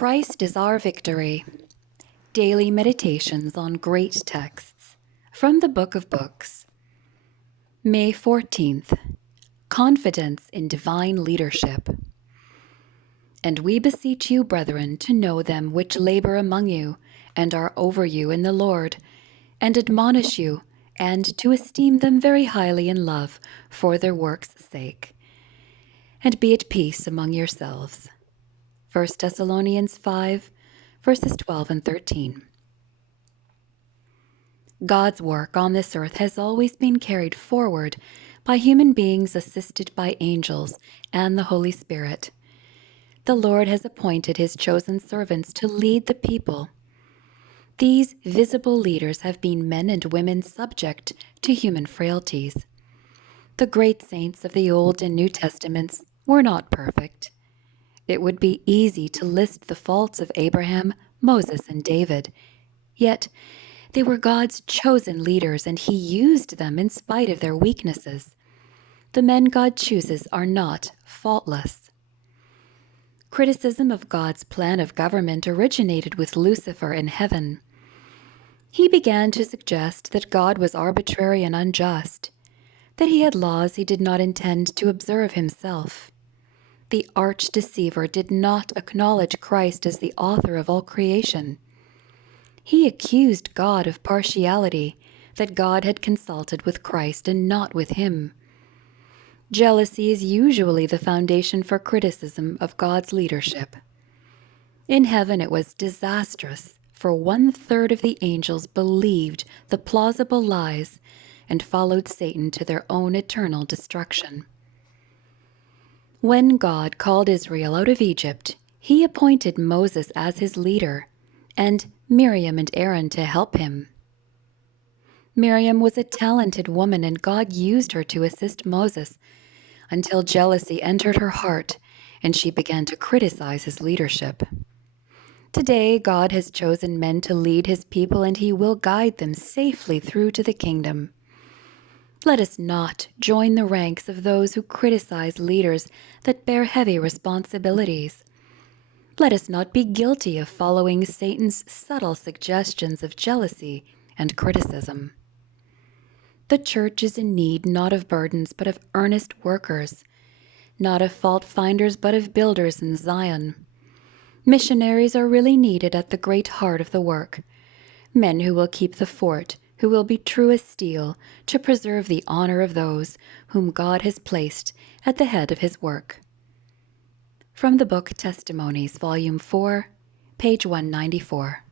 Christ is our victory. Daily meditations on great texts from the Book of Books. May 14th. Confidence in divine leadership. And we beseech you, brethren, to know them which labor among you, and are over you in the Lord, and admonish you, and to esteem them very highly in love for their works' sake. And be at peace among yourselves. 1 Thessalonians 5, verses 12 and 13. God's work on this earth has always been carried forward by human beings assisted by angels and the Holy Spirit. The Lord has appointed his chosen servants to lead the people. These visible leaders have been men and women subject to human frailties. The great saints of the Old and New Testaments were not perfect. It would be easy to list the faults of Abraham, Moses, and David. Yet, they were God's chosen leaders, and he used them in spite of their weaknesses. The men God chooses are not faultless. Criticism of God's plan of government originated with Lucifer in heaven. He began to suggest that God was arbitrary and unjust, that he had laws he did not intend to observe himself. The arch-deceiver did not acknowledge Christ as the author of all creation. He accused God of partiality, that God had consulted with Christ and not with him. Jealousy is usually the foundation for criticism of God's leadership. In heaven it was disastrous, for 1/3 of the angels believed the plausible lies and followed Satan to their own eternal destruction. When God called Israel out of Egypt, he appointed Moses as his leader, and Miriam and Aaron to help him. Miriam was a talented woman, and God used her to assist Moses until jealousy entered her heart and she began to criticize his leadership. Today, God has chosen men to lead his people, and he will guide them safely through to the kingdom. Let us not join the ranks of those who criticize leaders that bear heavy responsibilities. Let us not be guilty of following Satan's subtle suggestions of jealousy and criticism. The church is in need not of burdens, but of earnest workers, not of fault-finders, but of builders in Zion. Missionaries are really needed at the great heart of the work, men who will keep the fort, who will be true as steel to preserve the honor of those whom God has placed at the head of his work. From the book Testimonies, Volume 4, page 194.